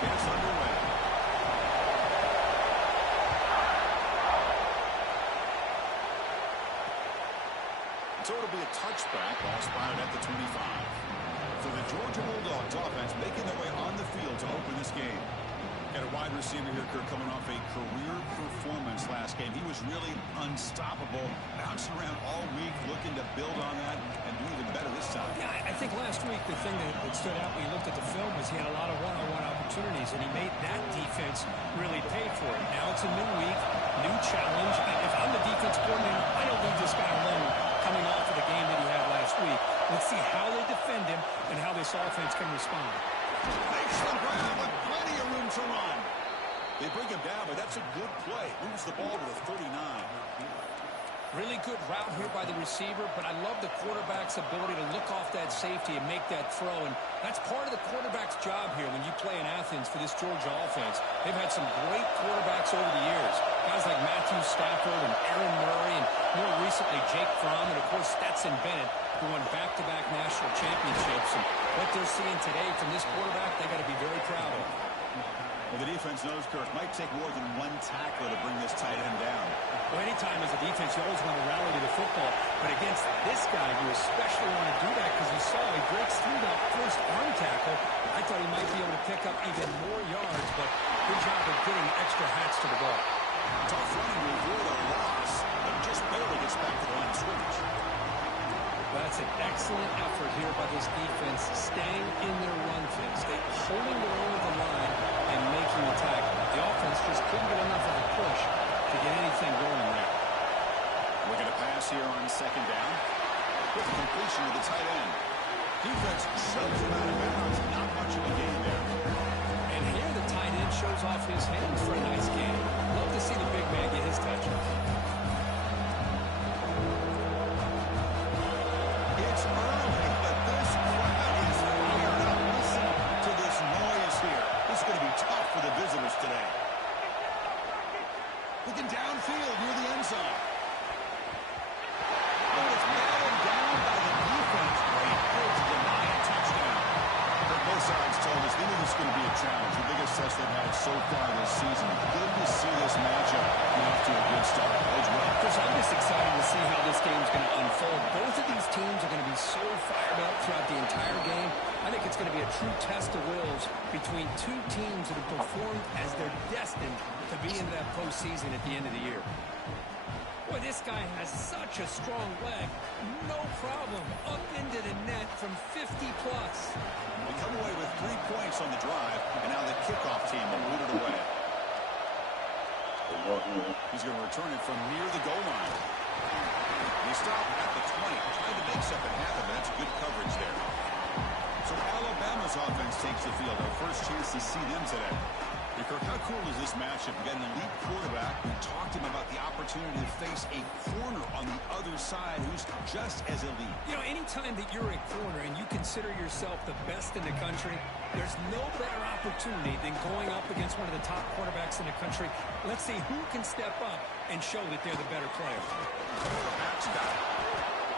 gets underway. So it'll be a touchback, ball spotted at the 25. So the Georgia Bulldogs offense making their way on the field to open this game. Got a wide receiver here, Kirk, coming off a career performance last game. He was really unstoppable, bouncing around all week, looking to build on that and do even better this time. Yeah, I think last week the thing that stood out when you looked at the film was he had a lot of one-on-one opportunities, and he made that defense really pay for it. Now it's a new week, new challenge. If I'm the defense coordinator, I don't leave this guy alone coming off of the game that he had last week. Let's see how they defend him and how this offense can respond. Makes the grab with plenty of room to run. They bring him down, but that's a good play. Moves the ball to the 39. Really good route here by the receiver, but I love the quarterback's ability to look off that safety and make that throw, and that's part of the quarterback's job here when you play in Athens for this Georgia offense. They've had some great quarterbacks over the years, guys like Matthew Stafford and Aaron Murray, and more recently Jake Fromm, and of course Stetson Bennett, who won back-to-back national championships. And what they're seeing today from this quarterback, they got to be very proud of. Well, the defense knows, Kirk, might take more than one tackler to bring this tight end down. Well, anytime as a defense, you always want to rally to the football. But against this guy, you especially want to do that because you saw he breaks through that first arm tackle. I thought he might be able to pick up even more yards, but good job of getting extra hats to the ball. Tough running will avoid a loss, but just barely gets back to the line of scrimmage. That's an excellent effort here by this defense, staying in their run fits. They holding their own at the line and making the tackle. The offense just couldn't get enough of a push to get anything going there. Looking to pass here on second down. With the completion to the tight end. Defense shoves him out of bounds. Not much of a gain there. And here the tight end shows off his hands for a nice game. Love to see the big man get his touch. It's early, but this crowd is fired up. Listen to this noise here. This is going to be tough for the visitors today. Looking downfield near the end zone. Oh, it's battled down by the defense. Great play to deny a touchdown. But both sides told us they knew this was going to be a challenge. The biggest test they've had so far this season. Good to see this matchup get off to a good start. Bodes well. Chris, I'm just excited to see how this game's going to unfold. Both of these teams are going to be so fired up throughout the entire game. I think it's going to be a true test of wills between two teams that have performed as they're destined to be into that postseason at the end of the year. Boy, this guy has such a strong leg. No problem. Up into the net from 50-plus. We come away with 3 points on the drive, and now the kickoff team will root it away. He's going to return it from near the goal line. He stopped at the 20, trying to make something happen, but that's good coverage there. So Alabama's offense takes the field. Our first chance to see them today. Hey, Kirk, how cool is this matchup? You got an elite quarterback. We talked to him about the opportunity to face a corner on the other side who's just as elite. You know, anytime that you're a corner and you consider yourself the best in the country, there's no better opportunity than going up against one of the top quarterbacks in the country. Let's see who can step up and show that they're the better player. Quarterback's got it.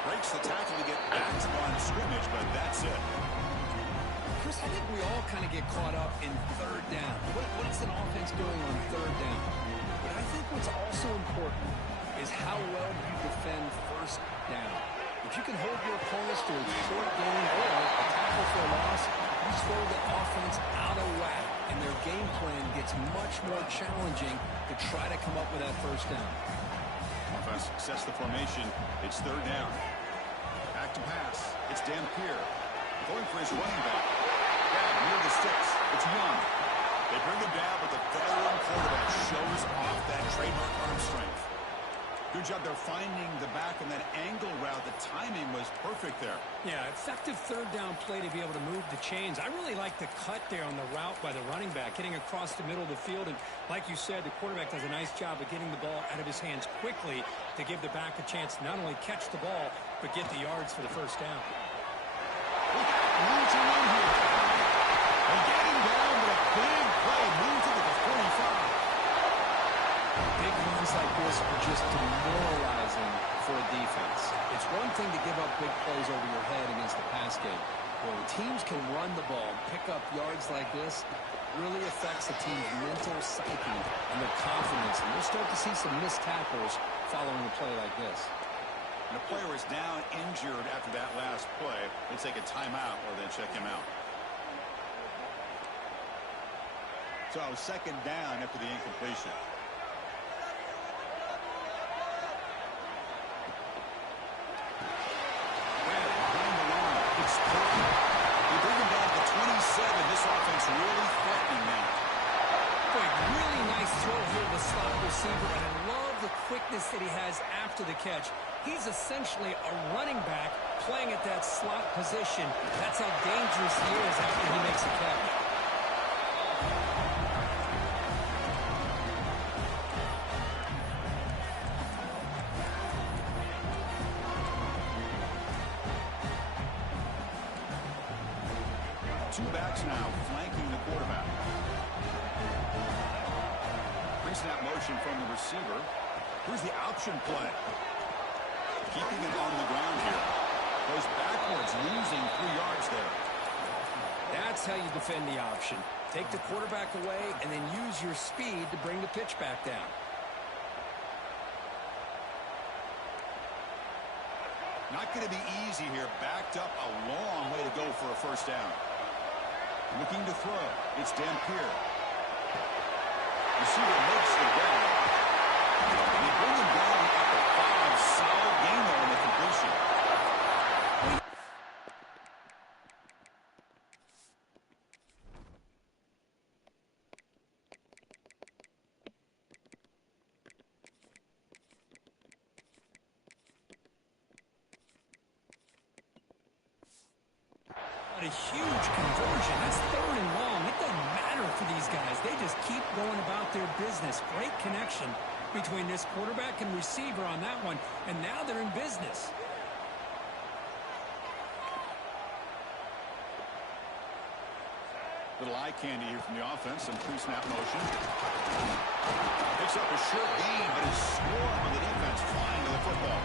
Breaks the tackle to get back to the line of scrimmage, but that's it. Chris, I think we all kind of get caught up in third down. What is an offense doing on third down? But I think what's also important is how well you defend first down. If you can hold your opponents to a short gain or a tackle for a loss, you throw the offense out of whack, and their game plan gets much more challenging to try to come up with that first down. Offense sets the formation. It's third down. Back to pass. It's Dampier. Going for his running back. Down near the sticks. It's Young. They bring him down, but the veteran quarterback shows off that trademark arm strength. Good job there finding the back in that angle route. The timing was perfect there. Yeah, effective third down play to be able to move the chains. I really like the cut there on the route by the running back, getting across the middle of the field. And like you said, the quarterback does a nice job of getting the ball out of his hands quickly to give the back a chance to not only catch the ball, but get the yards for the first down. Room to run here. And getting down with a big play. Moves into the 45. Big runs like this are just demoralizing for a defense. It's one thing to give up big plays over your head against the pass game. When teams can run the ball, pick up yards like this, really affects the team's mental psyche and their confidence. And we'll start to see some missed tackles following a play like this. And the player is down injured after that last play. They take a timeout or they check him out. So second down after the incompletion. Behind the line. It's perfect. They bring him down to the 27. This offense really threatening now. Boy, really nice throw here to the slot receiver, and I love the quickness that he has after the catch. He's essentially a running back playing at that slot position. That's how dangerous he is after he makes a catch. Two backs now flanking the quarterback. Pre-snap motion from the receiver. Here's the option play. Keeping it on the ground here. Goes backwards, losing 3 yards there. That's how you defend the option. Take the quarterback away and then use your speed to bring the pitch back down. Not going to be easy here. Backed up a long way to go for a first down. Looking to throw. It's Dampier. Receiver makes the grab. And they bring him down at the 5. Solid gain there in the completion. A huge conversion. That's 3rd and long. It doesn't matter for these guys. They just keep going about their business. Great connection between this quarterback and receiver on that one. And now they're in business. Little eye candy here from the offense. Some pre-snap motion. Picks up a short gain, but is swarmed by the defense flying to the football.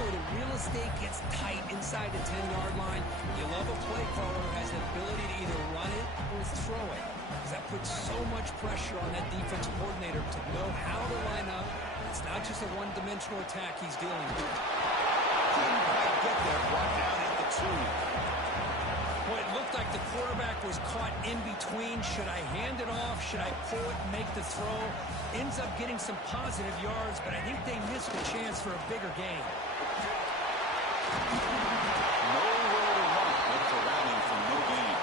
Where the real estate gets tight inside the 10-yard line, you love a play caller who has the ability to either run it or throw it. Because that puts so much pressure on that defensive coordinator to know how to line up. It's not just a one-dimensional attack he's dealing with. Couldn't quite get there. Brought down at the 2. Well, it looked like the quarterback was caught in between. Should I hand it off? Should I pull it and make the throw? Ends up getting some positive yards, but I think they missed a chance for a bigger gain. Nowhere to run, but for rallying from no gain.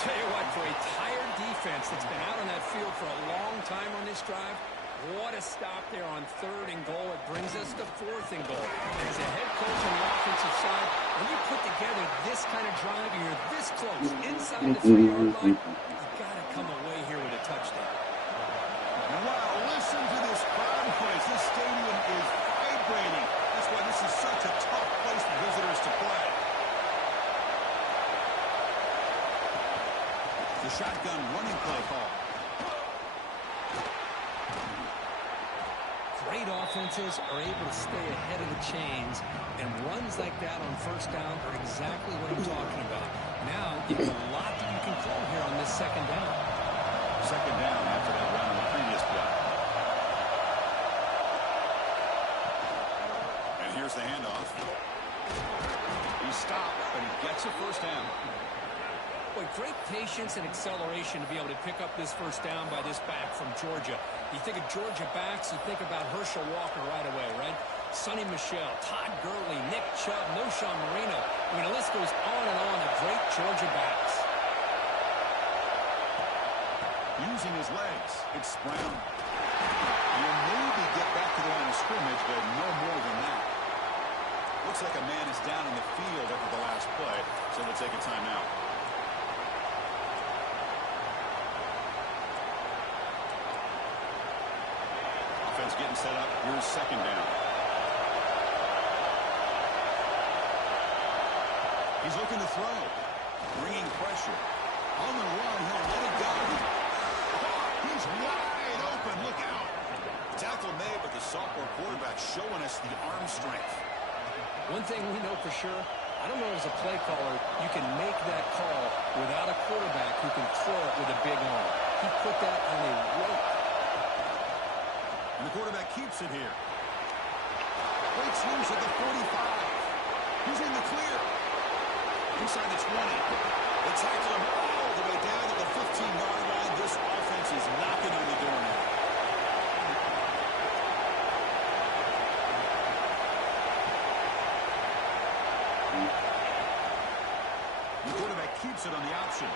Tell you what, for a tired defense that's been out on that field for a long time on this drive, what a stop there on 3rd and goal. It brings us to 4th and goal. And as a head coach on the offensive side, when you put together this kind of drive and you're this close inside the 3-yard line, you've got to come away here with a touchdown. Wow, listen to this crowd noise. This stadium is vibrating. That's why this is such a tough place for visitors to play. The shotgun running play call. Great offenses are able to stay ahead of the chains, and runs like that on first down are exactly what I'm talking about. Now, there's a lot that you can call here on this second down. Second down after that run on the previous play. And here's the handoff. He's stopped, but he gets a first down. Boy, great patience and acceleration to be able to pick up this first down by this back from Georgia. You think of Georgia backs, you think about Herschel Walker right away, right? Sonny Michel, Todd Gurley, Nick Chubb, Noshawn Marino. I mean, the list goes on and on of great Georgia backs. Using his legs, it's Brown. He'll maybe get back to the line of scrimmage, but no more than that. Looks like a man is down in the field after the last play, so they'll take a timeout. Offense getting set up. Here's second down. He's looking to throw. Bringing pressure. On the run. He'll let it go. He's wide open. Look out. Tackle made, but the sophomore quarterback showing us the arm strength. One thing we know for sure, I don't know as a play caller you can make that call without a quarterback who can throw it with a big arm. He put that on a rope. And the quarterback keeps it here. Breaks loose at the 45. He's in the clear. Inside the 20. They tackle him all the way down to the 15-yard line. This offense is knocking on the door now. The quarterback keeps it on the option.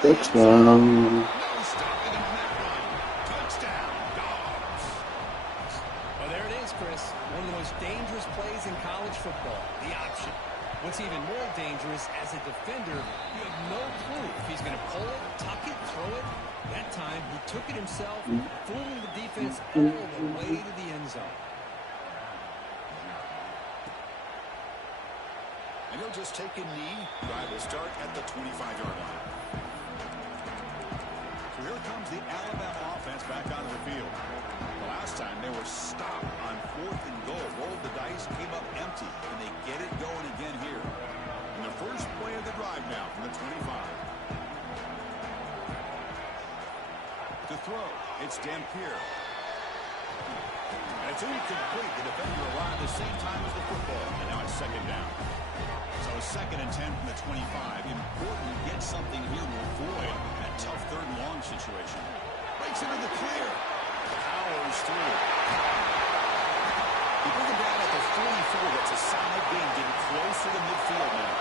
Touchdown. No stopping him on that one. Touchdown, Dogs. Well, there it is, Chris. One of the most dangerous plays in college football, the option. What's even more dangerous, as a defender, you have no clue if he's going to pull it, tuck it, throw it. That time, he took it himself, fooling the defense all the way to the end zone. And he'll just take a knee. Drive will start at the 25-yard line. So here comes the Alabama offense back onto the field. The last time they were stopped on 4th and goal. Rolled the dice, came up empty, and they get it going again here. And the first play of the drive now from the 25. To throw, it's Dampier. And it's incomplete. The defender arrived at the same time as the football. And now it's second down. So 2nd and 10 from the 25. Important to get something here to avoid that tough 3rd and long situation. Breaks into the clear. Powers through. He put him down at the 44. That's a solid gain. Getting closer to midfield now.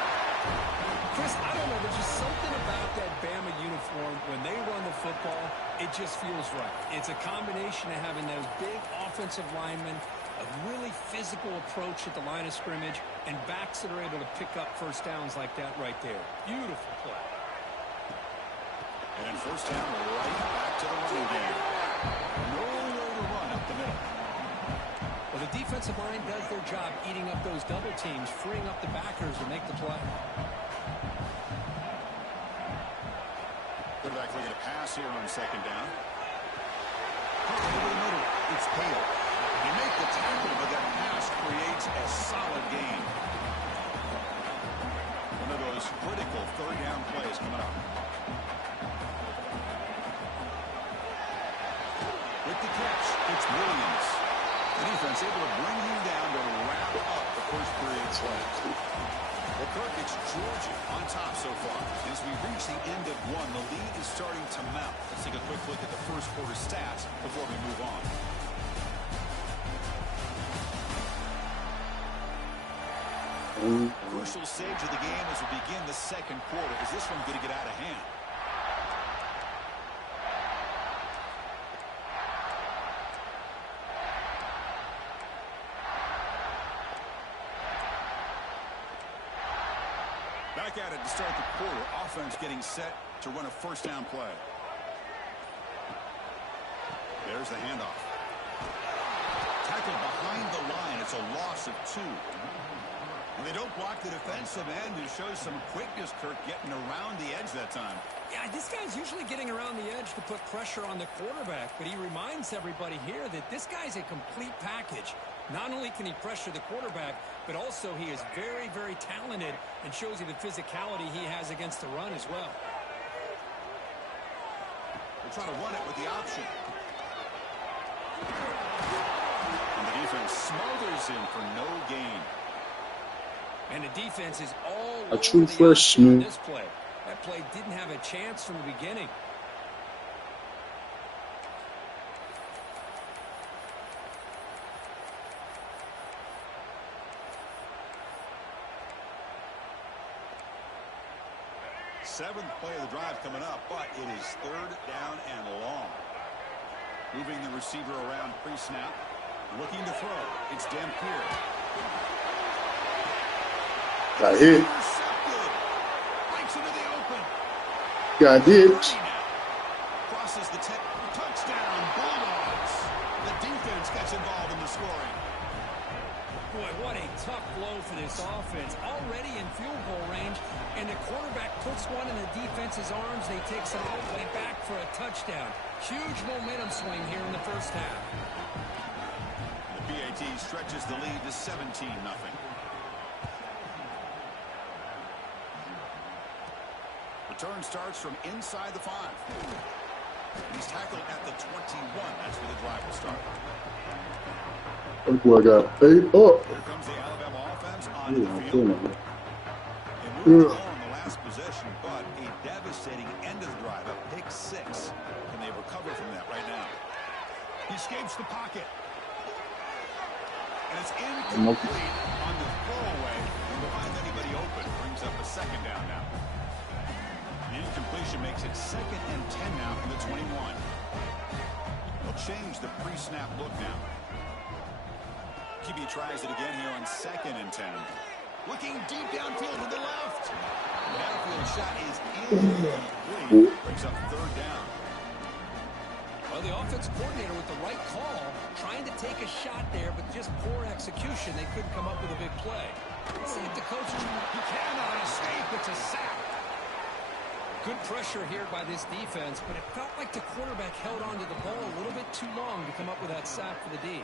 Chris, I don't know. There's just something about that Bama uniform. When they run the football, it just feels right. It's a combination of having those big offensive linemen, a really physical approach at the line of scrimmage, and backs that are able to pick up first downs like that right there. Beautiful play. And then first down, right back to the running game. Nowhere to run up the middle. Well, the defensive line does their job eating up those double teams, freeing up the backers to make the play. Quarterback looking to pass here on 2nd down. Over the middle, it's Cale. They make the tackle, but that pass creates a solid gain. One of those critical 3rd down plays coming up. With the catch, it's Williams. The defense able to bring him down to wrap up the first period play. Well, Kirk, it's Georgia on top so far. As we reach the end of one, the lead is starting to mount. Let's take a quick look at the first quarter stats before we move on. Crucial stage of the game as we begin the 2nd quarter. Is this one going to get out of hand? Back at it to start the quarter. Offense getting set to run a first down play. There's the handoff. Tackled behind the line. It's a loss of 2. And they don't block the defensive end, who shows some quickness, Kirk, getting around the edge that time. Yeah, this guy's usually getting around the edge to put pressure on the quarterback, but he reminds everybody here that this guy's a complete package. Not only can he pressure the quarterback, but also he is very, very talented and shows you the physicality he has against the run as well. They're trying to run it with the option. And the defense smothers him for no gain. And the defense is all A true freshman. on this play. That play didn't have a chance from the beginning. Seventh play of the drive coming up, but it is 3rd down and long. Moving the receiver around pre-snap. Looking to throw. It's Dampier. Got hit. Breaks into the open. Got hit. Crosses the touchdown. Bulldogs. The defense gets involved in the scoring. Boy, what a tough blow for this offense. Already in field goal range, and the quarterback puts one in the defense's arms. They take some all the way back for a touchdown. Huge momentum swing here in the first half. The PAT stretches the lead to 17-0. Return starts from inside the 5. He's tackled at the 21. That's where the drive will start. That boy got 8 up. Here comes the Alabama offense onto the Yeah, field. They moved on the last possession, but a devastating end of the drive, a pick 6. Can they recover from that right now? He escapes the pocket. And it's incomplete on the throwaway. Didn't find anybody open. Brings up a second down now. The incompletion makes it 2nd and 10 now from the 21. They'll change the pre-snap look now. QB tries it again here on 2nd and 10. Looking deep downfield to the left. The downfield shot is incomplete. Brings up 3rd down. Well, the offense coordinator with the right call, trying to take a shot there, but just poor execution. They couldn't come up with a big play. See if the coach cannot escape. It's a sack. Good pressure here by this defense, but it felt like the quarterback held onto the ball a little bit too long to come up with that sack for the D.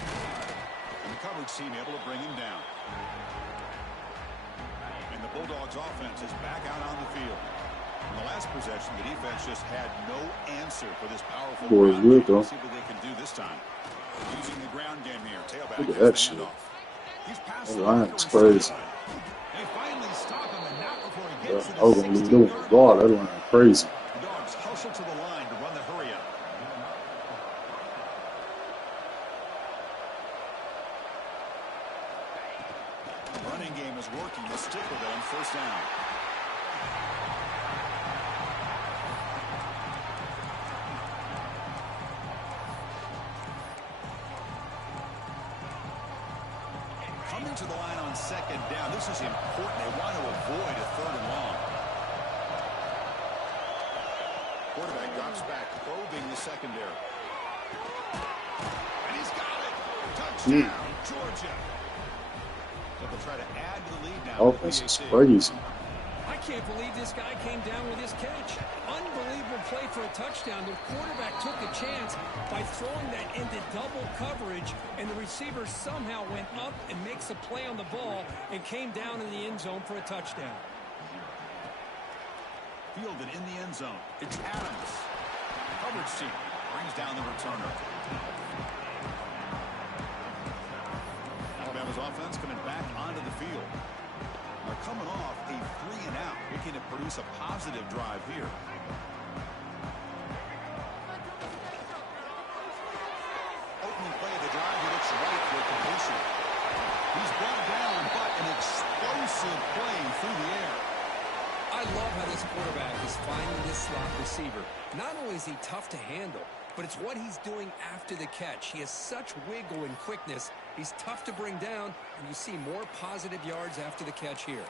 And the coverage team able to bring him down. And the Bulldogs offense is back out on the field. In the last possession, the defense just had no answer for this powerful Boy, good, though. See what they can do this time. Using the ground game here. Tailback Look at gets that the shit. handoff. He's past That the line's marker crazy. They finally stop him, and not before he Yeah, gets to I was the going to be doing 16-yard guard. line. That line crazy. The Dogs hustle to the line to run the hurry up. The running game is working. They'll stick with it on 1st down. Coming to the line on 2nd down. This is important. They want to avoid a 3rd and long. Quarterback drops back, probing the secondary. And he's got it. Touchdown, Georgia. But they'll try to add to the lead now. Offense is crazy. I can't believe this guy came down with his catch. Unbelievable play for a touchdown. The quarterback took a chance by throwing that into double coverage, and the receiver somehow went up and makes a play on the ball and came down in the end zone for a touchdown. Fielded in the end zone. It's Adams. Coverage team brings down the returner. Alabama's offense coming back onto the field. They're coming off a 3-and-out, looking to produce a positive drive here. Opening play of the drive, he looks right for a completion. He's brought down, but an explosive play through the air. I love how this quarterback is finding this slot receiver. Not only is he tough to handle, but it's what he's doing after the catch. He has such wiggle and quickness. He's tough to bring down, and you see more positive yards after the catch here.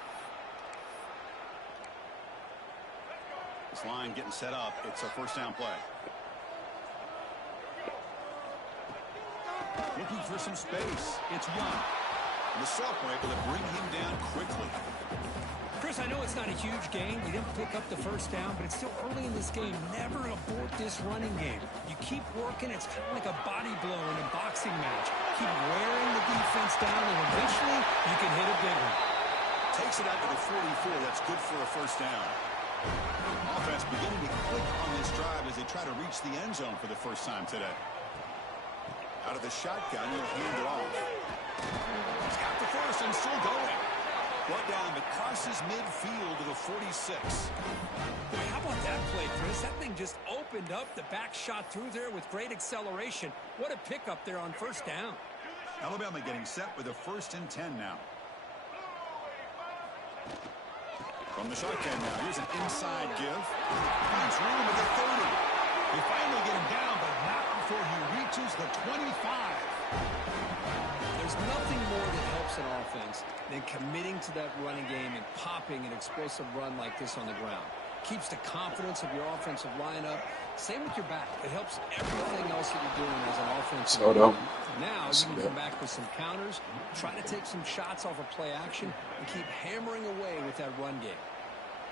This line getting set up. It's a 1st down play. Looking for some space. It's Young. And the sophomore able to bring him down quickly. Chris, I know it's not a huge game. You didn't pick up the 1st down, but it's still early in this game. Never abort this running game. You keep working. It's kind of like a body blow in a boxing match. Keep wearing the defense down, and eventually you can hit a big one. Takes it out to the 44. That's good for a 1st down. Offense beginning to click on this drive as they try to reach the end zone for the first time today. Out of the shotgun, he'll hand it off. He's got the 1st and still going. Brought down, but crosses midfield to the 46. Boy, how about that play, Chris? That thing just opened up. The back shot through there with great acceleration. What a pickup there on 1st down. Alabama getting set with a 1st and 10 now. From the shotgun now, here's an inside give. Finds room at the 30. They finally get him down, but not before he reaches the 25. There's nothing more that helps an offense than committing to that running game and popping an explosive run like this on the ground. Keeps the confidence of your offensive lineup. Same with your back. It helps everything else that you're doing as an offensive lineup. Now you can come back with some counters, try to take some shots off of play action, and keep hammering away with that run game.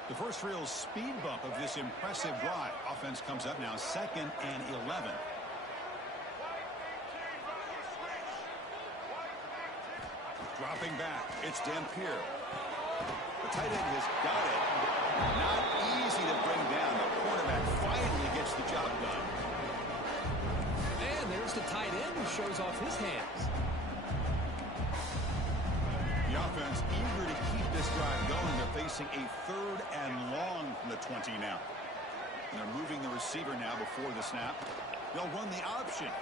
The first real speed bump of this impressive drive. Offense comes up now 2nd and 11. Dropping back, it's Dampier. The tight end has got it. Not easy to bring down. The quarterback finally gets the job done. And there's the tight end who shows off his hands. The offense eager to keep this drive going. They're facing a 3rd and long from the 20 now. And they're moving the receiver now before the snap. They'll run the option.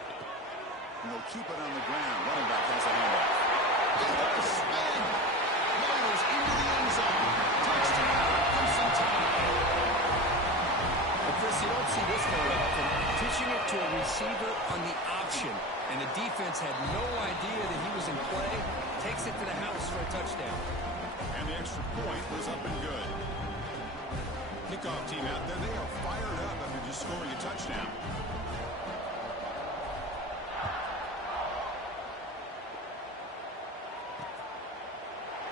And they'll keep it on the ground. Running back has a handoff. Spin. Myers into the end zone. Touchdown. Crimson Tide. Well, Chris, you don't see this very often. Pitching it to a receiver on the option. And the defense had no idea that he was in play. Takes it to the house for a touchdown. And the extra point was up and good. Kickoff team out there. They are fired up after just scoring a touchdown.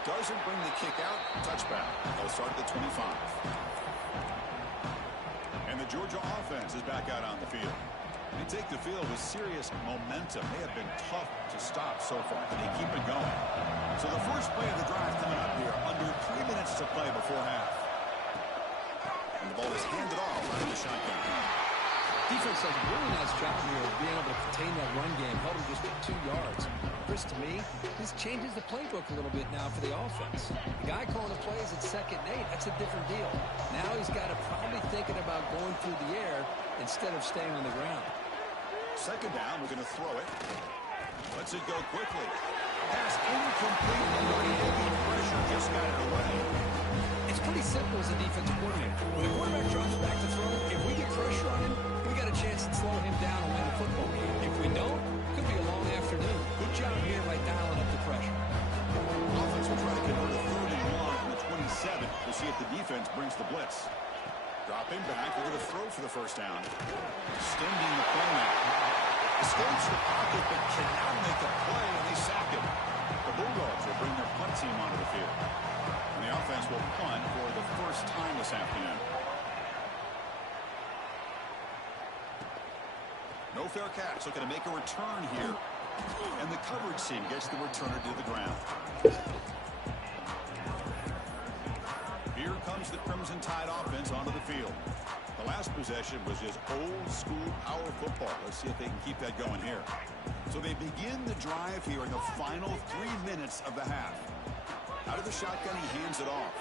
Doesn't bring the kick out. Touchback. They'll start at the 25. And the Georgia offense is back out on the field. They take the field with serious momentum. They have been tough to stop so far, but they keep it going. So the first play of the drive coming up here, under 3 minutes to play before half. And the ball is handed off out of the shotgun. Defense does a really nice job here of being able to contain that run game. Held him just 2 yards. Chris, to me, this changes the playbook a little bit now for the offense. The guy calling the plays at 2nd and 8, that's a different deal. Now he's got to probably thinking about going through the air instead of staying on the ground. 2nd down, we're going to throw it. Lets it go quickly. Pass incomplete. Heavy pressure just got it away. It's pretty simple as a defensive coordinator. When a quarterback drops back to throw, if we get pressure on him, we got a chance to slow him down and win the football game. If we don't, it could be a long afternoon. Good job here by dialing up the pressure. Offense will try to convert a 3rd and long from the 27 to see if the defense brings the blitz. Dropping back, they're going to throw for the 1st down. Extending the play now. Escapes the pocket but cannot make a play, and they sack him. The Bulldogs will bring their punt team onto the field. And the offense will punt for the 1st time this afternoon. No fair catch. Looking to make a return here. And the coverage team gets the returner to the ground. Here comes the Crimson Tide offense onto the field. The last possession was just old-school power football. Let's see if they can keep that going here. So they begin the drive here in the final 3 minutes of the half. Out of the shotgun, he hands it off.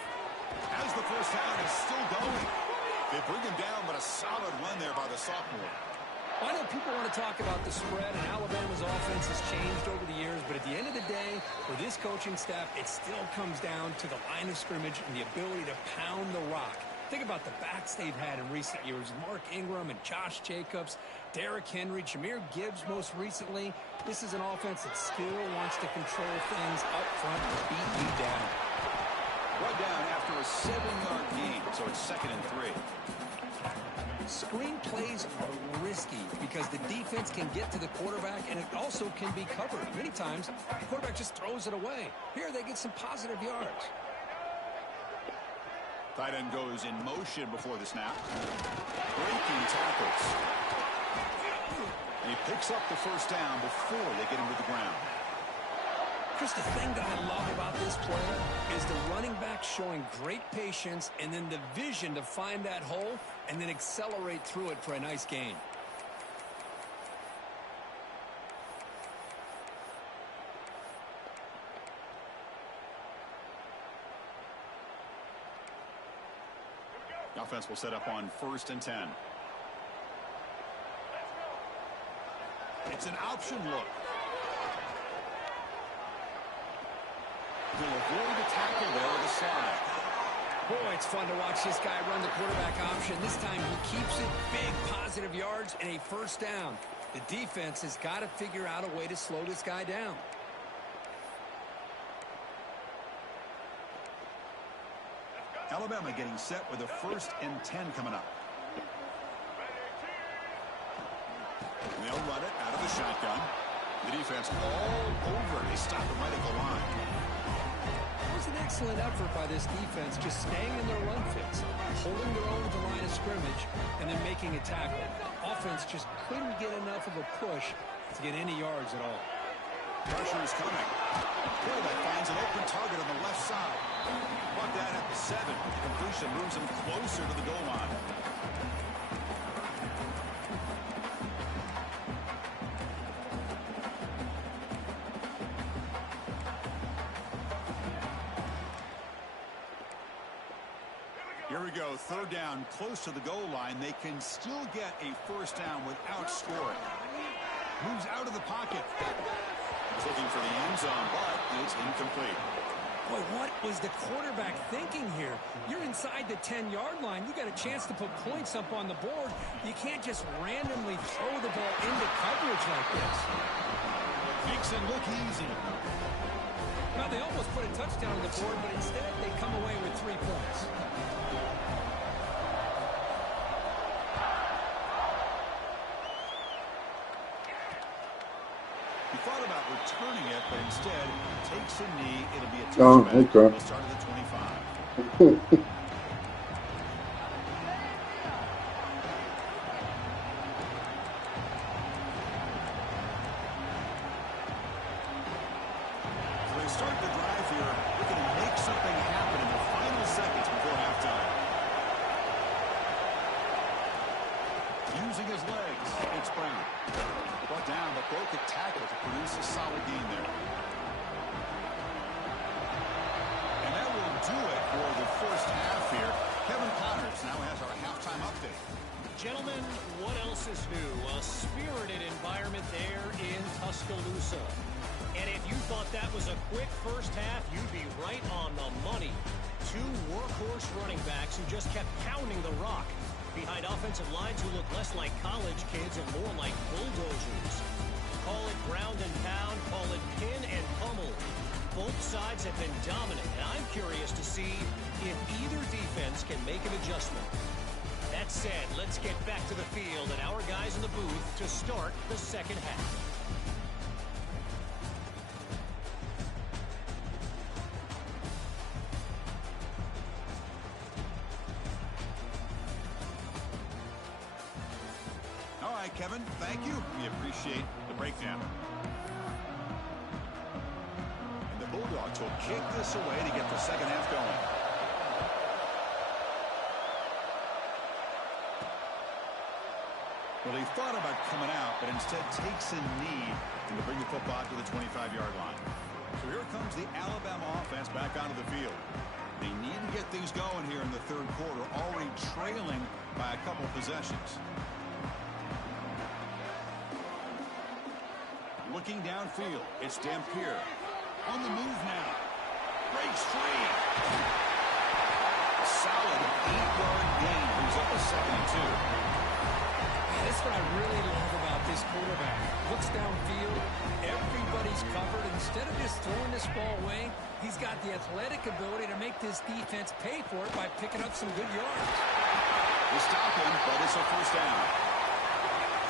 As the 1st down is still going. They bring him down, but a solid run there by the sophomore. I know people want to talk about the spread, and Alabama's offense has changed over the years, but at the end of the day, for this coaching staff, it still comes down to the line of scrimmage and the ability to pound the rock. Think about the backs they've had in recent years. Mark Ingram and Josh Jacobs, Derrick Henry, Jahmyr Gibbs most recently. This is an offense that still wants to control things up front and beat you down. Brought down after a 7-yard gain, so it's 2nd and 3. Screen plays are risky because the defense can get to the quarterback, and it also can be covered. Many times, the quarterback just throws it away. Here, they get some positive yards. Tight end goes in motion before the snap. Breaking tackles. And he picks up the 1st down before they get him to the ground. Chris, the thing that I love about this play is the running back showing great patience and then the vision to find that hole and then accelerate through it for a nice gain. The offense will set up on 1st and 10. It's an option look. He'll avoid the tackle there with a slide. Boy, it's fun to watch this guy run the quarterback option. This time he keeps it, big positive yards, and a 1st down. The defense has got to figure out a way to slow this guy down. Alabama getting set with a 1st and 10 coming up. And they'll run it out of the shotgun. The defense all over. They stop it right at the line. It was an excellent effort by this defense, just staying in their run fits, holding their own at the line of scrimmage, and then making a tackle. Offense just couldn't get enough of a push to get any yards at all. Pressure is coming. Hill that finds an open target on the left side. Brought that at the 7. The completion moves him closer to the goal line. Here we go, third down, close to the goal line. They can still get a first down without scoring. Moves out of the pocket. He's looking for the end zone, but it's incomplete. Boy, what was the quarterback thinking here? You're inside the 10-yard line. You got a chance to put points up on the board. You can't just randomly throw the ball into coverage like this. Makes it look easy. Well, they almost put a touchdown on the board, but instead they come away with 3 points. He thought about returning it, but instead takes a knee. It'll be a touchback. Okay. He'll start at the 25. So they start the drive here, looking to make something happen in the final seconds before halftime. Using his legs, it's Brown. Brought down, but broke a tackle to produce a solid gain there. And that will do it for the first half here. Kevin Connors now has our halftime update. Gentlemen, what else is new? A spirited environment there in Tuscaloosa. And if you thought that was a quick first half, you'd be right on the money. 2 workhorse running backs who just kept pounding the rock behind offensive lines who look less like college kids and more like bulldozers. Call it ground and pound, call it pin and pummel. Both sides have been dominant, and I'm curious to see if either defense can make an adjustment. That said, let's get back to the field and our guys in the booth to start the second half. All right, Kevin, thank you. We appreciate the breakdown. And the Bulldogs will kick this away to get the second half going. Well, he thought about coming out, but instead takes a knee and to bring the football to the 25-yard line. So here comes the Alabama offense back onto the field. They need to get things going here in the third quarter, already trailing by a couple possessions. Looking downfield, it's Dampier. On the move now. Breaks free. A solid 8-yard gain. Brings up a 2nd and 2. That's what I really love about this quarterback. Looks downfield, everybody's covered. Instead of just throwing this ball away, he's got the athletic ability to make this defense pay for it by picking up some good yards. They stop him, but it's a first down.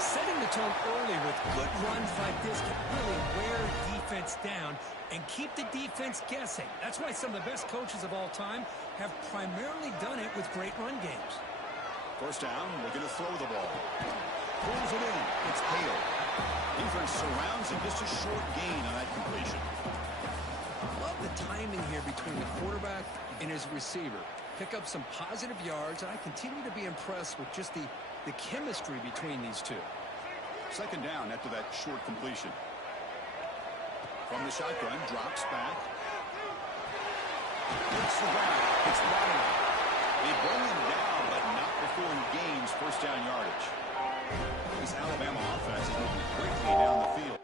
Setting the tone early with good runs like this can really wear defense down and keep the defense guessing. That's why some of the best coaches of all time have primarily done it with great run games. First down, looking to throw the ball. Pulls it in. It's Hale. Defense surrounds him. Just a short gain on that completion. Love the timing here between the quarterback and his receiver. Pick up some positive yards, and I continue to be impressed with just the chemistry between these two. Second down after that short completion. From the shotgun, drops back. Hits the ground. It's Rodney. They bring him down, but not before he gains first down yardage. This Alabama offense is moving quickly down the field.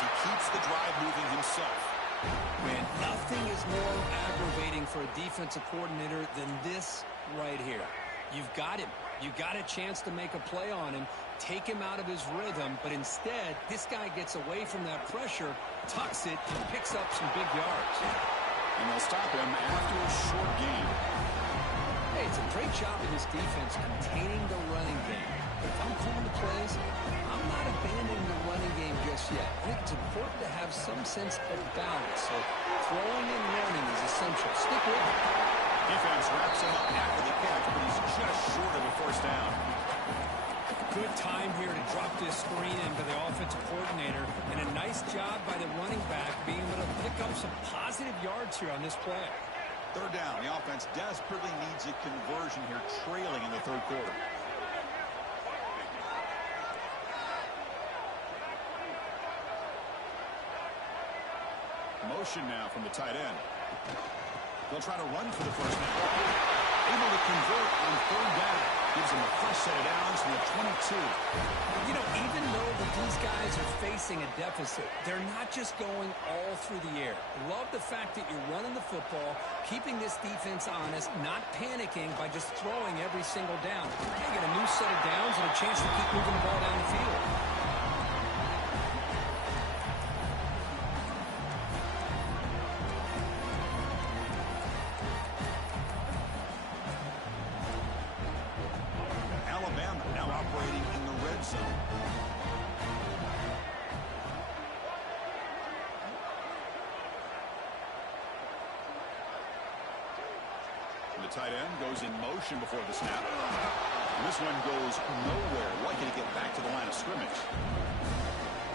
he keeps the drive moving himself. Man, nothing is more aggravating for a defensive coordinator than this right here. You've got him. You got a chance to make a play on him, take him out of his rhythm, but instead, this guy gets away from that pressure, tucks it, and picks up some big yards. And they'll stop him after a short gain. Hey, it's a great job of this defense containing the running game. But if I'm calling the plays, I'm not abandoning the running game just yet. I think it's important to have some sense of balance. So throwing and running is essential. Stick with it. Defense wraps him up after the catch, but he's just short of a first down. Good time here to drop this screen into the offensive coordinator, and a nice job by the running back being able to pick up some positive yards here on this play. Third down. The offense desperately needs a conversion here, trailing in the third quarter. Motion now from the tight end. They'll try to run for the first down. Able to convert on third down. Gives them a fresh set of downs from the 22. You know, even though that these guys are facing a deficit, they're not just going all through the air. Love the fact that you're running the football, keeping this defense honest, not panicking by just throwing every single down. They get a new set of downs and a chance to keep moving the ball down the field. The tight end goes in motion before the snap. And this one goes nowhere. Lucky to get back to the line of scrimmage.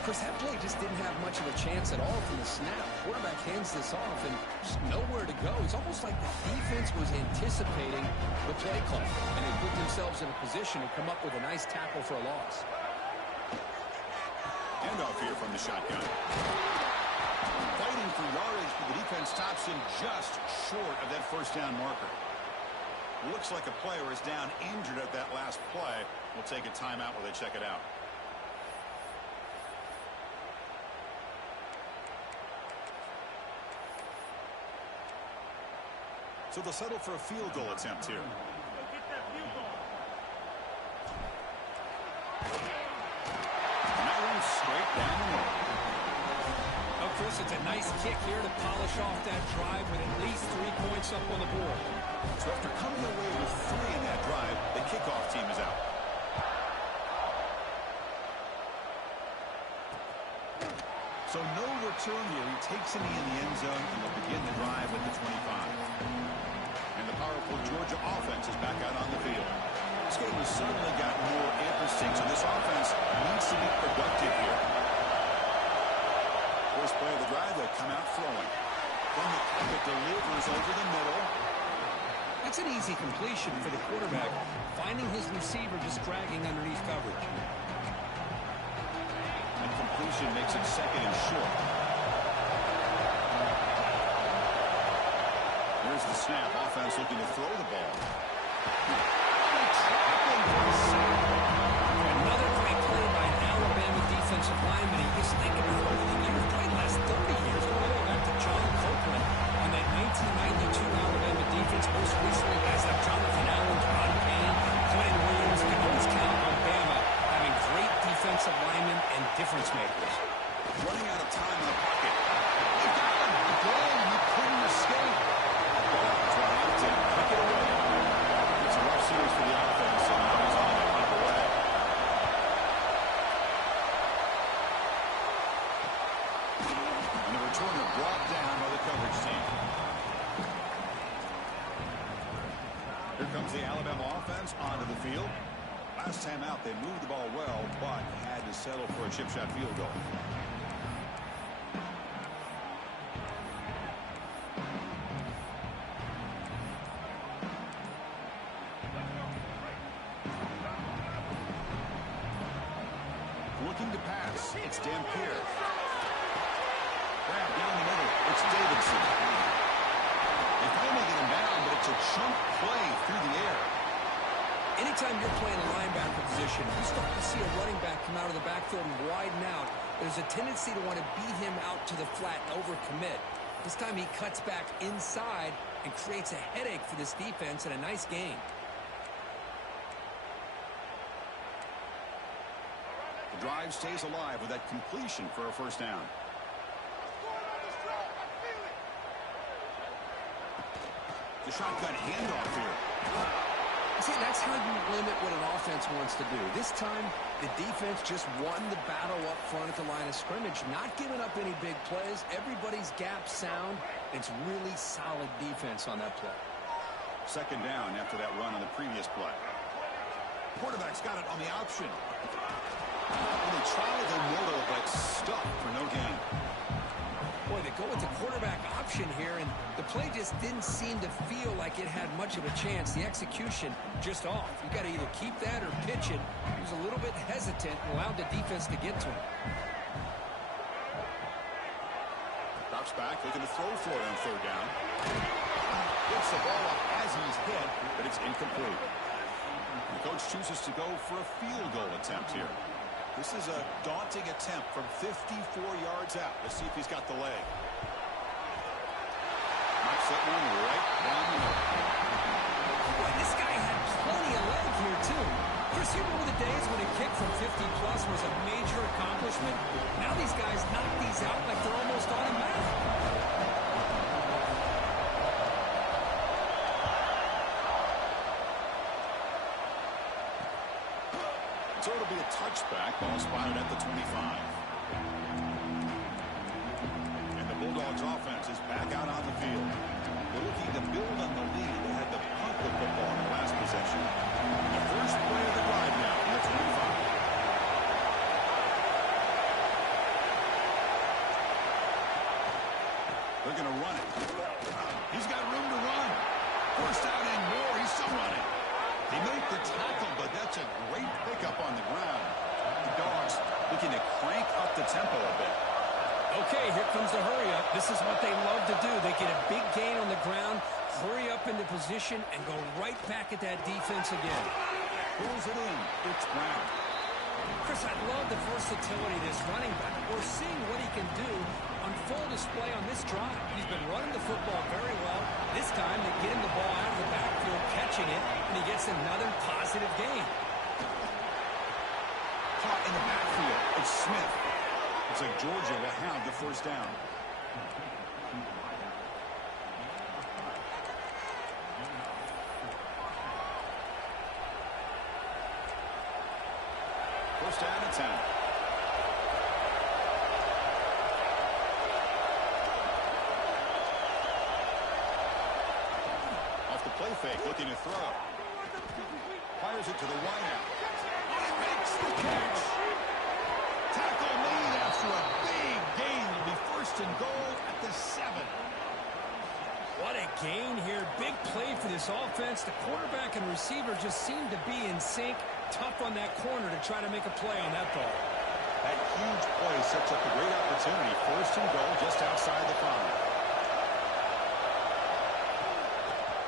Chris, that play just didn't have much of a chance at all from the snap. Quarterback hands this off and just nowhere to go. It's almost like the defense was anticipating the play call, and they put themselves in a position to come up with a nice tackle for a loss. Handoff here from the shotgun. Fighting for yardage, but the defense stops him just short of that first down marker. Looks like a player is down injured at that last play. We'll take a timeout while they check it out. So they'll settle for a field goal attempt here. And that one's straight down the middle. Oh, Chris, it's a nice kick here to polish off that drive with at least 3 points up on the board. So after coming away with 3 in that drive, the kickoff team is out. So no return here. He takes a knee in the end zone, and they'll begin the drive at the 25. And the powerful Georgia offense is back out on the field. This game has certainly got more interesting, so this offense needs to be productive here. First play of the drive, they'll come out throwing. From the pocket, delivers over the middle. That's an easy completion for the quarterback, finding his receiver just dragging underneath coverage. And completion makes it second and short. Here's the snap. Offense looking to throw the ball. Another great play by an Alabama defensive lineman. He just thinking of over the years, probably the last 30 years, all the way back to John Copeland on that 1992 Alabama defense. Most recently, guys like Jonathan Allen, John Payne, Quentin Williams. You can always count on Bama having great defensive linemen and difference makers. Running out of time in the pocket. He got him. Again, he couldn't escape. Kick it away. It's a rough series for the offense, and now he's on to keep away. And the returner brought down by the coverage team. Here comes the Alabama offense onto the field. Last time out, they moved the ball well, but had to settle for a chip shot field goal. Looking to pass. It's Dampier. Grab down the middle. It's Davidson. They finally get him down, but it's a chunk play through the air. Anytime you're playing a linebacker position, you start to see a running back come out of the backfield and widen out. there's a tendency to want to beat him out to the flat and overcommit. This time he cuts back inside and creates a headache for this defense and a nice gain. The drive stays alive with that completion for a first down. The shotgun handoff here. See, that's how you limit what an offense wants to do. This time, the defense just won the battle up front at the line of scrimmage, not giving up any big plays. Everybody's gap sound. It's really solid defense on that play. Second down after that run on the previous play. Quarterback's got it on the option. And they tried the middle, but stuck for no gain. Boy, they go with the quarterback option here, and the play just didn't seem to feel like it had much of a chance. The execution just off. You got to either keep that or pitch it. He was a little bit hesitant and allowed the defense to get to him. Drops back, looking to throw for it on third down. Gets the ball up as he's hit, but it's incomplete. The coach chooses to go for a field goal attempt here. This is a daunting attempt from 54 yards out. Let's see if he's got the leg. Might set one right down the middle. Boy, this guy had plenty of leg here, too. Chris, you remember the days when a kick from 50-plus was a major accomplishment? Now these guys knock these out like they're almost automatic. So it'll be a touchback. Ball spotted at the 25. And the Bulldogs offense is back out on the field. They're looking to build on the lead. They had the punt the football in the last possession. The first play of the drive now in the 25. They're going to run it. He's got room to run. First down and more. He's still running. He made the tackle, but that's a great pickup on the ground. The Dogs looking to crank up the tempo a bit. Okay, here comes the hurry up. This is what they love to do. They get a big gain on the ground, hurry up into position, and go right back at that defense again. Pulls it in. It's Brown. Chris, I love the versatility of this running back. We're seeing what he can do on full display on this drive. He's been running the football very well. This time they get him the ball out of the backfield, catching it, and he gets another positive gain. Caught in the backfield. It's Smith. Looks like Georgia will have the first down. First down and 10. Off the play fake, looking to throw. Fires it to the wideout. Makes the catch. Tackle made after a big gain. Will be first and goal at the 7. What a gain here. Big play for this offense. The quarterback and receiver just seem to be in sync. Tough on that corner to try to make a play on that ball. That huge play sets up a great opportunity. First and goal just outside the 5.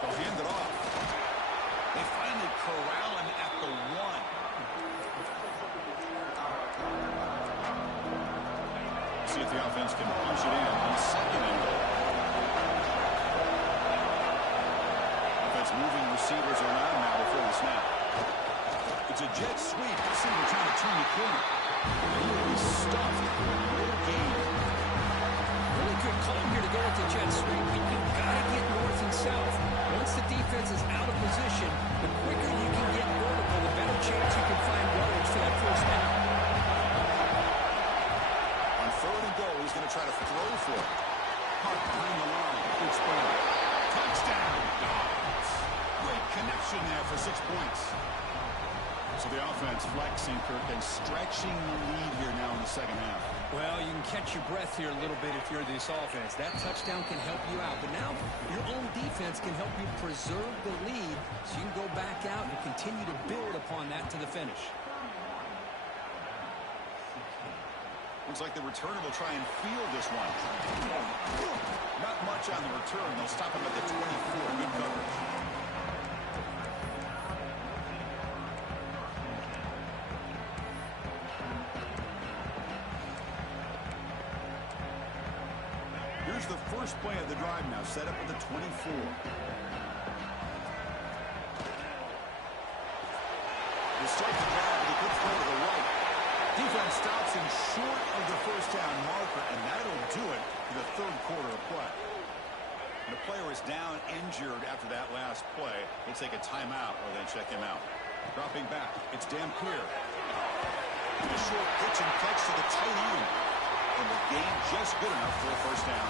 They'll hand it off. They finally corral him at the 1. See if the offense can punch it in on second and goal. Offense moving receivers around now before the snap. It's a jet sweep. This thing we're trying to turn the corner. And he will be stuffed. No gain. Really good call here to go with the jet sweep. You've got to get north and south. Once the defense is out of position, the quicker you can get vertical, the better chance you can find yardage for that first down. On third and goal, he's going to try to throw for it. Caught behind the line. Good spin. Touchdown, Dogs. Great connection there for 6 points. So the offense flexing, Kirk, and stretching the lead here now in the second half. Well, you can catch your breath here a little bit if you're this offense. That touchdown can help you out. But now your own defense can help you preserve the lead so you can go back out and continue to build upon that to the finish. Looks like the returner will try and field this one. Not much on the return. They'll stop him at the 24. Good coverage. Here's the first play of the drive now, set up at the 24. They start the drive with a good throw to the right. Defense stops him short of the first down marker, and that'll do it for the third quarter of play. And the player is down injured after that last play. We'll take a timeout or then check him out. Dropping back, it's Dan Clear. And a short pitch and catch to the tight end. And the gain just good enough for a first down.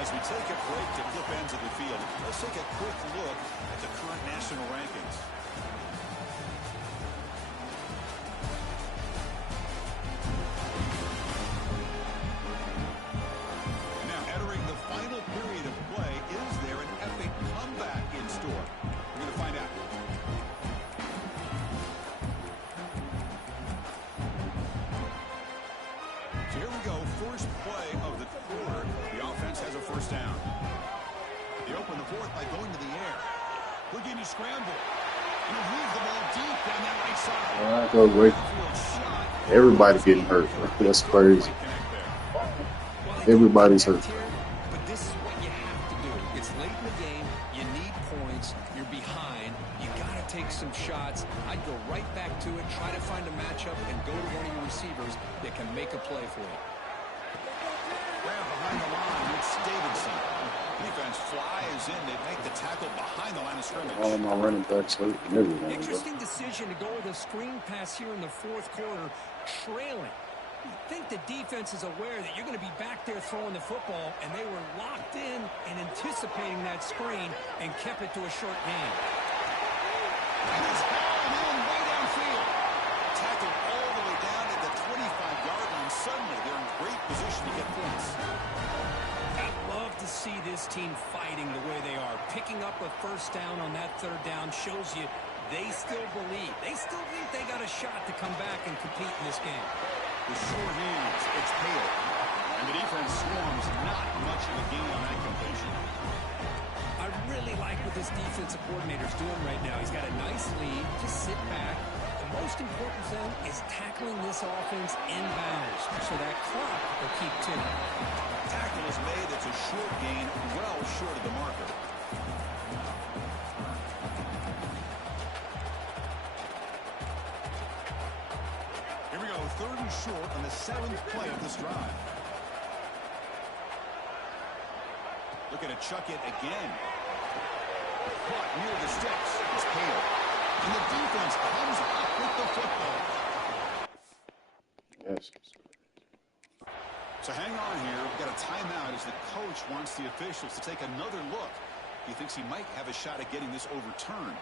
As we take a break to flip ends of the field, let's take a quick look at the current national rankings. And now entering the final period of play, is there an epic comeback in store? We're going to find out. So here we go, first play of the quarter. The offense has a first down. They open the fourth by going to the air. Look at you scramble. And he'll move the ball deep down that right side. Go great. Everybody getting hurt. That's crazy. Everybody's hurt. But this is what you have to do. It's late in the game. You need points. You're behind. You got to take some shots. I'd go right back to it, try to find a matchup, and go to one of your receivers that can make a play for you. Grab behind the line. It's Davidson. Defense flies in. They make the tackle behind the line of scrimmage. All of my running backs hurt and everything. Interesting decision to go with a screen pass here in the fourth quarter, trailing. I think the defense is aware that you're going to be back there throwing the football, and they were locked in and anticipating that screen and kept it to a short gain. And it's hauled in way downfield. Tackled all the way down at the 25-yard line. Suddenly, they're in great position to get points. I'd love to see this team fighting the way they are. Picking up a first down on that third down shows you they still believe. They still think they got a shot to come back and compete in this game. The short hands, it's Hale. And the defense swarms, not much of a gain on that completion. I really like what this defensive coordinator's doing right now. He's got a nice lead to sit back. The most important thing is tackling this offense inbounds so that clock will keep ticking. Tackle is made. It's a short gain, well short of the marker. Here we go, third and short on the 7th play of this drive. Looking to chuck it again. Caught near the sticks. It's Hale. And the defense comes up with the football. Yes. So hang on here. We've got a timeout as the coach wants the officials to take another look. He thinks he might have a shot at getting this overturned.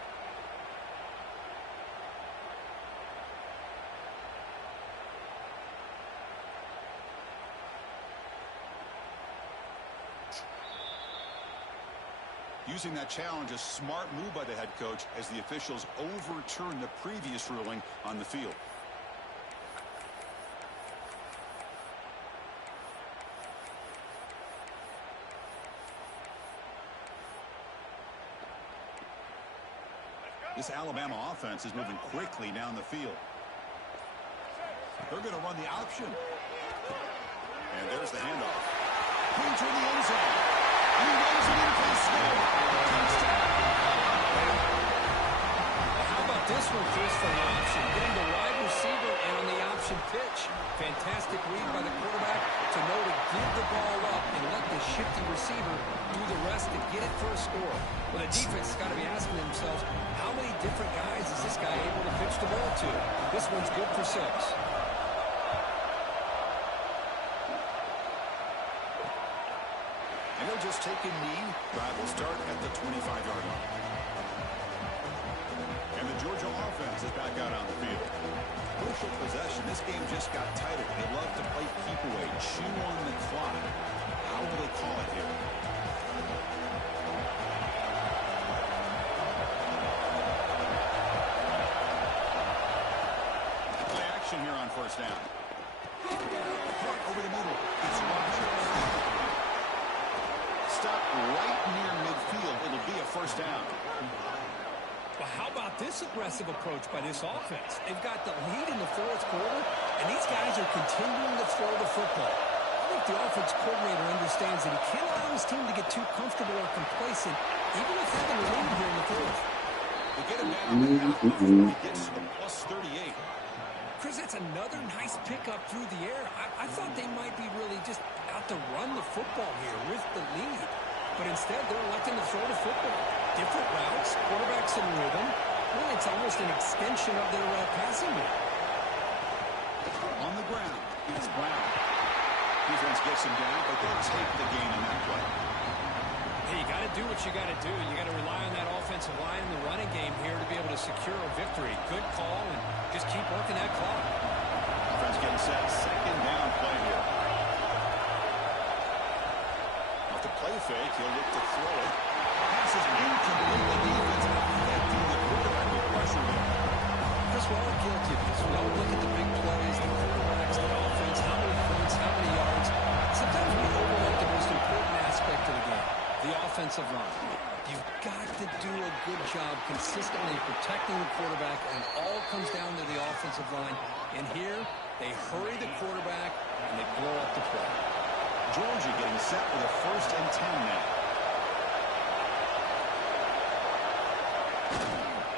Using that challenge, a smart move by the head coach as the officials overturn the previous ruling on the field. This Alabama offense is moving quickly down the field. They're going to run the option. And there's the handoff. Into the end zone. He runs it in for the score. Touchdown. Well, how about this one, Chris, from the option? Getting the wide receiver and on the option pitch. Fantastic read by the quarterback to know to give the ball up and let the shifty receiver do the rest to get it for a score. Well, the defense has got to be asking themselves, how many different guys is this guy able to pitch the ball to? This one's good for 6. And he'll just take a knee. Drive will start at the 25-yard line. And the Georgia offense is back out on the field. Crucial possession. This game just got tighter. They love to play keep away, chew on the clock. How will they call it here? Play action here on first down. Over the middle. It's Rogers. Stop right near midfield. It'll be a first down. Well, how about this aggressive approach by this offense? They've got the lead in the fourth quarter, and these guys are continuing to throw the football. I think think the offense coordinator understands that he can't allow his team to get too comfortable or complacent, even with having a lead here in the fourth. They get him down before he gets to the plus 38. Chris, that's another nice pickup through the air. I thought they might be really just out to run the football here with the lead. But instead, they're electing to throw the football. Different routes, quarterbacks in rhythm. Really, it's almost an extension of their passing game. On the ground, it's Brown. Defense gets him down, but they'll take the gain on that play. Hey, you got to do what you got to do. You got to rely on that offensive line in the running game here to be able to secure a victory. Good call, and just keep working that clock. Offense getting set. Second down play here. Off the play fake, he'll look to throw it. Pass is incomplete. The defense affecting the quarterback with pressure there. Chris, we're all guilty of this. We all look at the big plays, the quarterbacks, the offense, how many points, how many yards. Sometimes we overlook the most important aspect of the game, the offensive line. You've got to do a good job consistently protecting the quarterback, and it all comes down to the offensive line. And here, they hurry the quarterback, and they blow up the play. Georgia getting set with a 1st and 10 now.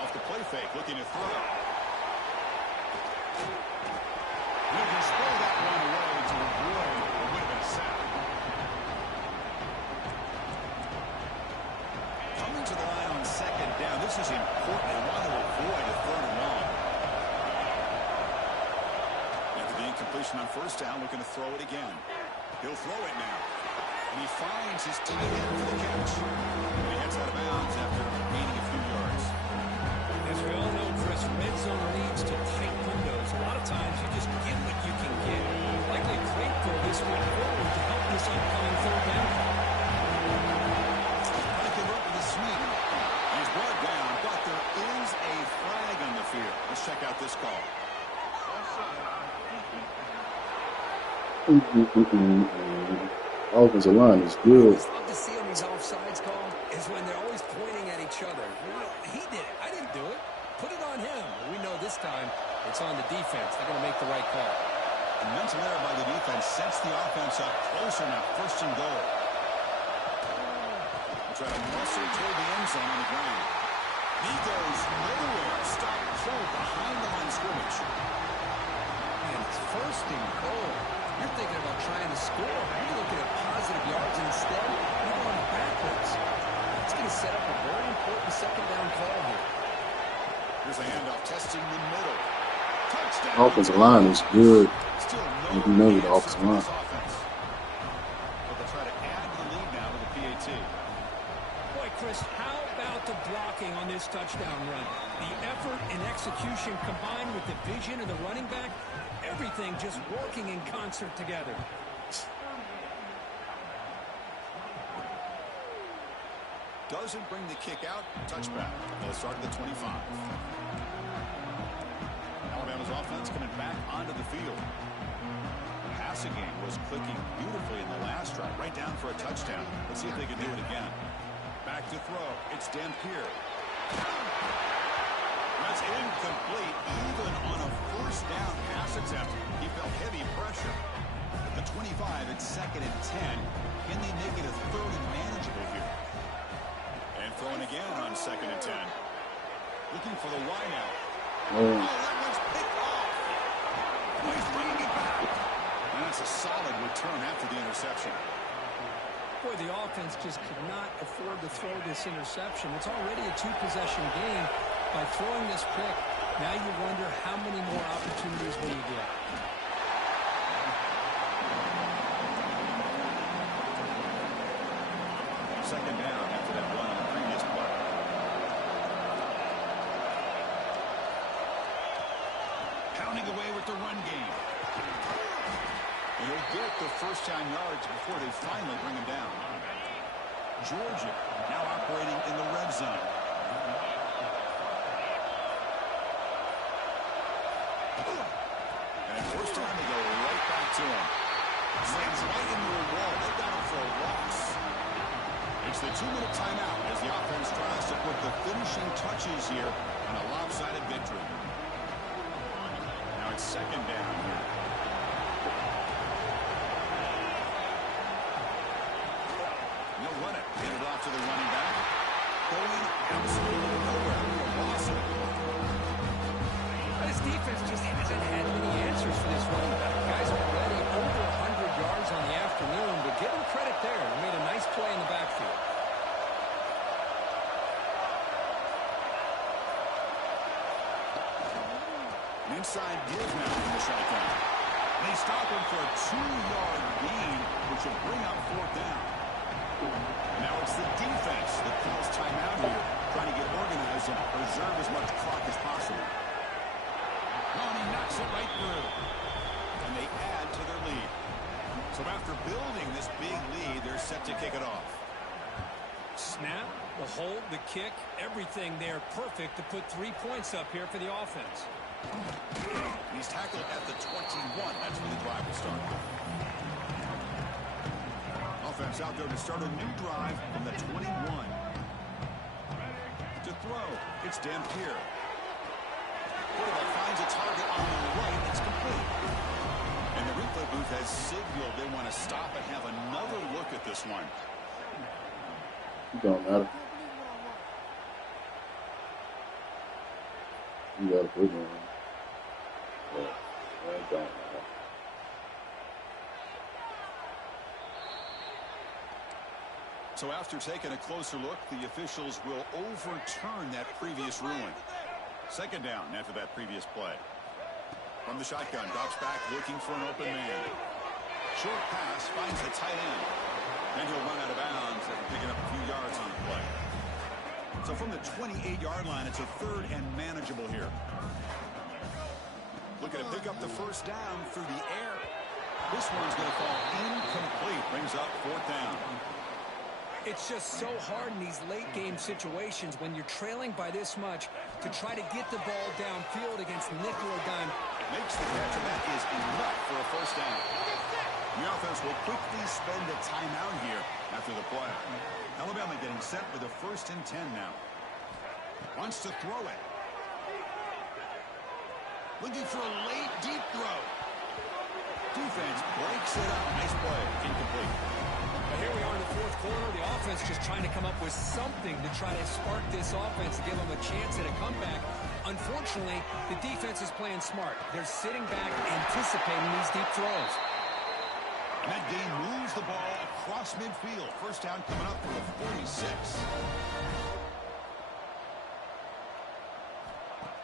Off the play fake, looking to throw. He'll just throw that one away to avoid what would have been a sack. Coming to the line on 2nd down. This is important. They want to avoid a 3rd and long. After the incompletion on 1st down, looking to throw it again. He'll throw it now. And he finds his teammate for the catch. And he heads out of bounds after gaining a few yards. As we all know, Chris, red zone leads to tight windows. A lot of times you just get what you can get. Likely a great throw this week forward to help this upcoming 3rd down. Trying to convert with a sweep. He's brought down, but there is a flag on the field. Let's check out this call. Offensive line is good. What I love to see on these offsides call is when they're always pointing at each other. Well, he did it. I didn't do it. Put it on him. We know this time it's on the defense. They're going to make the right call. A mental error by the defense sets the offense up closer now. 1st and goal. We'll try to muscle toward the end zone on the ground. He goes nowhere. Stop cold behind the line scrimmage. And it's 1st and goal. You're thinking about trying to score. You're looking at positive yards, and instead you're going backwards. It's going to set up a very important 2nd down call here. Here's a handoff testing the middle. Touchdown. Offensive line is good. Still You know the offensive line. But they'll try to add to the lead now with the PAT. Boy, Chris, how about the blocking on this touchdown run? The effort and execution combined with the vision of the running back, everything just working in concert together. Doesn't bring the kick out. Touchback. They'll start at the 25. Alabama's offense coming back onto the field. The passing game was clicking beautifully in the last drive. Right down for a touchdown. Let's see if they can do it again. Back to throw. It's Dampier. That's incomplete. Even on a 1st down pass attempt, he felt heavy pressure. At the 25, it's 2nd and 10. Can they make it a 3rd and manageable here? And throwing again on 2nd and 10. Looking for the wide out. Oh, that one's picked off. Oh, he's bringing it back. And that's a solid return after the interception. Boy, the offense just could not afford to throw this interception. It's already a 2-possession game. By throwing this pick, now you wonder how many more opportunities will you get. Second down after that run on the previous play. Pounding away with the run game. And he'll get the 1st down yards before they finally bring him down. Georgia now operating in the red zone. And at 1st down, they go right back to him. Slams right into a wall. They got him for a loss. It's the 2-minute timeout as the offense tries to put the finishing touches here on a lopsided victory. Now it's 2nd down here. inside give now in the shotgun. They stop him for a 2-yard gain, which will bring up 4th down. Now it's the defense that calls timeout here, trying to get organized and preserve as much clock as possible. Oh, and he knocks it right through. And they add to their lead. So after building this big lead, they're set to kick it off. Snap, the hold, the kick, everything there perfect to put 3 points up here for the offense. He's tackled at the 21. That's where the drive will start. Offense out there to start a new drive from the 21. To throw, it's Dampier. Quarterback finds a target on the right. It's complete. And the replay booth has signaled they want to stop and have another look at this one. It don't matter. You got to put it on. But it don't matter. So after taking a closer look, the officials will overturn that previous ruling. 2nd down after that previous play. From the shotgun, drops back looking for an open man. Short pass finds the tight end. And he'll run out of bounds after picking up a few yards on the play. So from the 28-yard line, it's a 3rd and manageable here. Looking to pick up the 1st down through the air. This one's going to fall incomplete. Brings up 4th down. It's just so hard in these late-game situations when you're trailing by this much to try to get the ball downfield against nickel or dime. Makes the catch, and that is enough for a 1st down. The offense will quickly spend a timeout here after the play. Alabama getting set with a 1st and 10 now. Wants to throw it. Looking for a late, deep throw. Defense breaks it up. Nice play. Incomplete. But here we are in the 4th quarter. The offense just trying to come up with something to try to spark this offense to give them a chance at a comeback. Unfortunately, the defense is playing smart. They're sitting back, anticipating these deep throws. And that game moves the ball across midfield. 1st down coming up for the 46.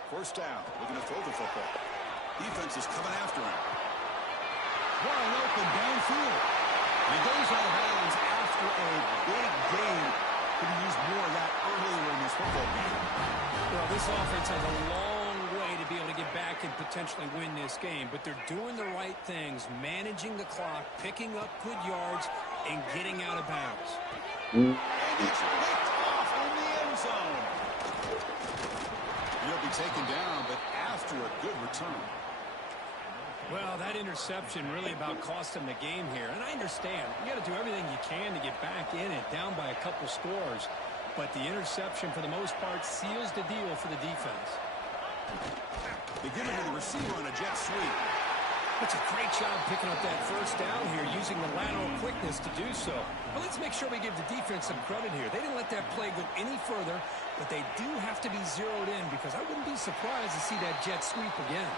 1st down, looking to throw the football. Defense is coming after him. Wide open downfield. And he goes out of bounds after a big gain. Could have used more of that earlier in this football game. Well, this offense has a long way to be able to get back and potentially win this game, but they're doing the right things, managing the clock, picking up good yards, and getting out of bounds. And it's picked off in the end zone. He'll be taken down, but after a good return. Well, that interception really about cost them the game here. And I understand. You got to do everything you can to get back in it, down by a couple scores. But the interception, for the most part, seals the deal for the defense. They give it to the receiver on a jet sweep. That's a great job picking up that 1st down here, using the lateral quickness to do so. But let's make sure we give the defense some credit here. They didn't let that play go any further, but they do have to be zeroed in because I wouldn't be surprised to see that jet sweep again.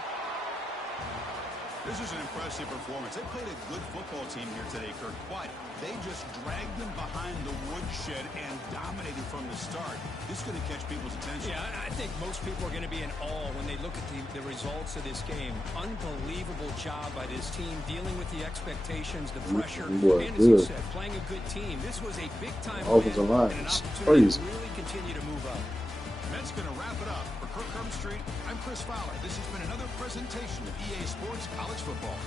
This is an impressive performance. They played a good football team here today, Kirk, but they just dragged them behind the woodshed and dominated from the start. This is going to catch people's attention. Yeah, I think most people are going to be in awe when they look at the results of this game. Unbelievable job by this team, dealing with the expectations, the pressure, and as you said, playing a good team. This was a big-time win and an opportunity to really continue to move up. That's going to wrap it up. For Kirk Street, I'm Chris Fowler. This has been another presentation of EA Sports College Football.